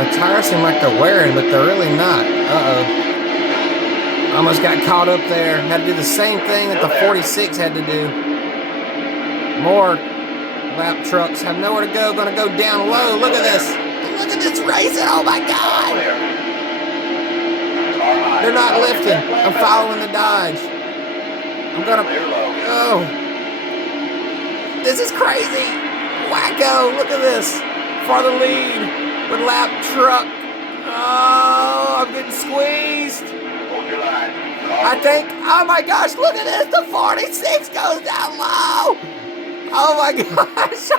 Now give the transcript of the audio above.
My tires seem like they're wearing, but they're really not. Uh-oh. Almost got caught up there. Had to do the same thing that the 46 had to do. More lap trucks have nowhere to go. Gonna go down low. Look at this. Look at this racing. Oh my God. They're not lifting. I'm following the Dodge. I'm gonna go. This is crazy. Wacko. Look at this. For the lead. With lap truck. Oh, I'm getting squeezed. I think, oh my gosh, look at this. The 46 goes down low. Oh my gosh.